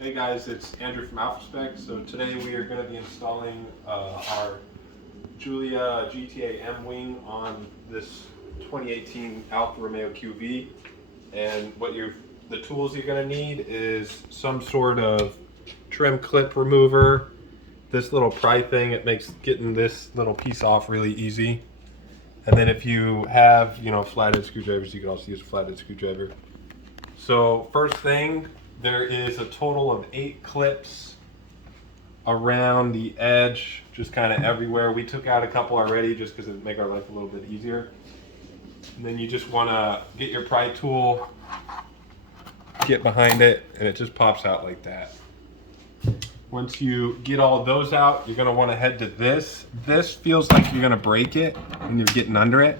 Hey guys, it's Andrew from Alfa Spec. So today we are going to be installing our Julia GTAm Wing on this 2018 Alfa Romeo QV. And the tools you're going to need is some sort of trim clip remover. This little pry thing, it makes getting this little piece off really easy. And then if you have, flathead screwdrivers, you can also use a flathead screwdriver. So first thing, there is a total of 8 clips around the edge, just kind of everywhere. We took out a couple already just because it would make our life a little bit easier. And then you just want to get your pry tool, get behind it, and it just pops out like that. Once you get all of those out, you're going to want to head to this. This feels like you're going to break it when you're getting under it,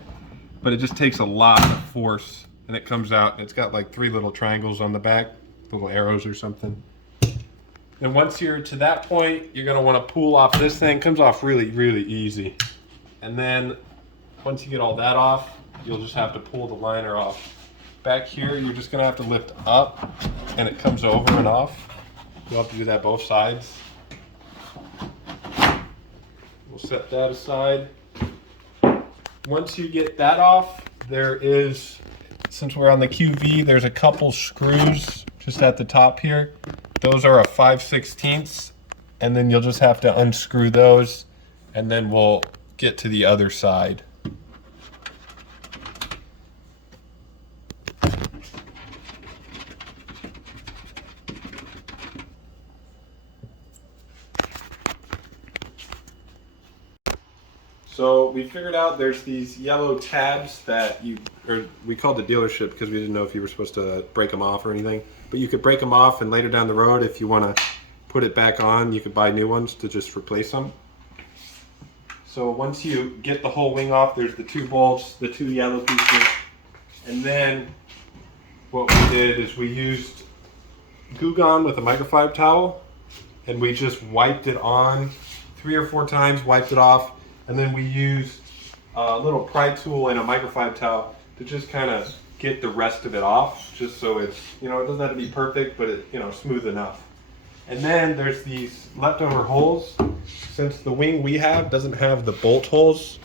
but it just takes a lot of force, and it comes out, and it's got like 3 little triangles on the back, little arrows or something. And once you're to that point, you're going to want to pull off this thing. It comes off really, really easy. And then once you get all that off, you'll just have to pull the liner off. Back here, you're just going to have to lift up, and it comes over and off. You'll have to do that both sides. We'll set that aside. Once you get that off, since we're on the QV, there's a couple screws just at the top here. Those are a 5/16, and then you'll just have to unscrew those, and then we'll get to the other side. So we figured out there's these yellow tabs that we called the dealership because we didn't know if you were supposed to break them off or anything. But you could break them off, and later down the road, if you want to put it back on, you could buy new ones to just replace them. So once you get the whole wing off, there's the 2 bolts, the 2 yellow pieces. And then what we did is we used Goo Gone with a microfiber towel, and we just wiped it on 3 or 4 times, wiped it off. And then we used a little pry tool and a microfiber towel to just kind of get the rest of it off, just so it's, it doesn't have to be perfect, but it's smooth enough. And then there's these leftover holes. Since the wing we have doesn't have the bolt holes,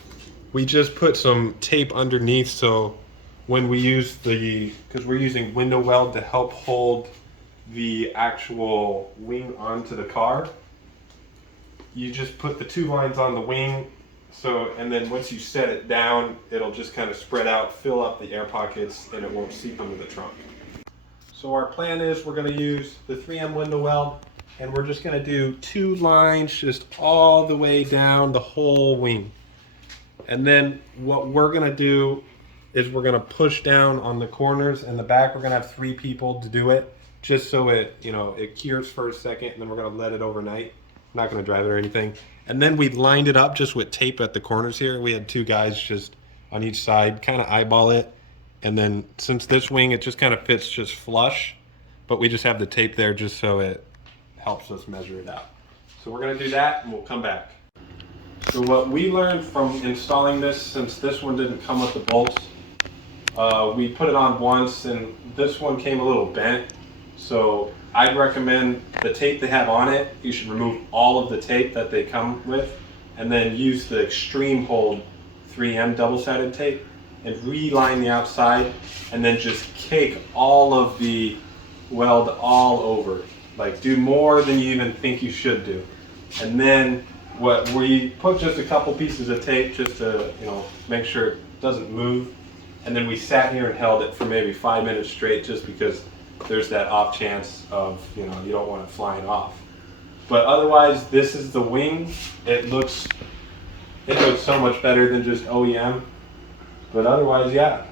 we just put some tape underneath, so when we use because we're using window weld to help hold the actual wing onto the car, you just put the 2 lines on the wing. And then once you set it down, it'll just kind of spread out, fill up the air pockets, and it won't seep into the trunk. So our plan is we're going to use the 3M window weld, and we're just going to do 2 lines just all the way down the whole wing. And then what we're going to do is we're going to push down on the corners and the back. We're going to have 3 people to do it, just so it cures for a second, and then we're going to let it overnight. Not going to drive it or anything. And then we lined it up just with tape at the corners here. We had 2 guys just on each side, kind of eyeball it. And then since this wing, it just kind of fits just flush, but we just have the tape there just so it helps us measure it out. So we're going to do that, and we'll come back. So what we learned from installing this, since this one didn't come with the bolts, we put it on once, and this one came a little bent. So I'd recommend the tape they have on it, you should remove all of the tape that they come with, and then use the Extreme Hold 3M double-sided tape and reline the outside, and then just cake all of the weld all over. Like, do more than you even think you should do. And then what we put just a couple pieces of tape just to make sure it doesn't move, and then we sat here and held it for maybe 5 minutes straight, just because there's that off chance of, you don't want it flying off. But otherwise, this is the wing. It looks so much better than just OEM. But otherwise, yeah,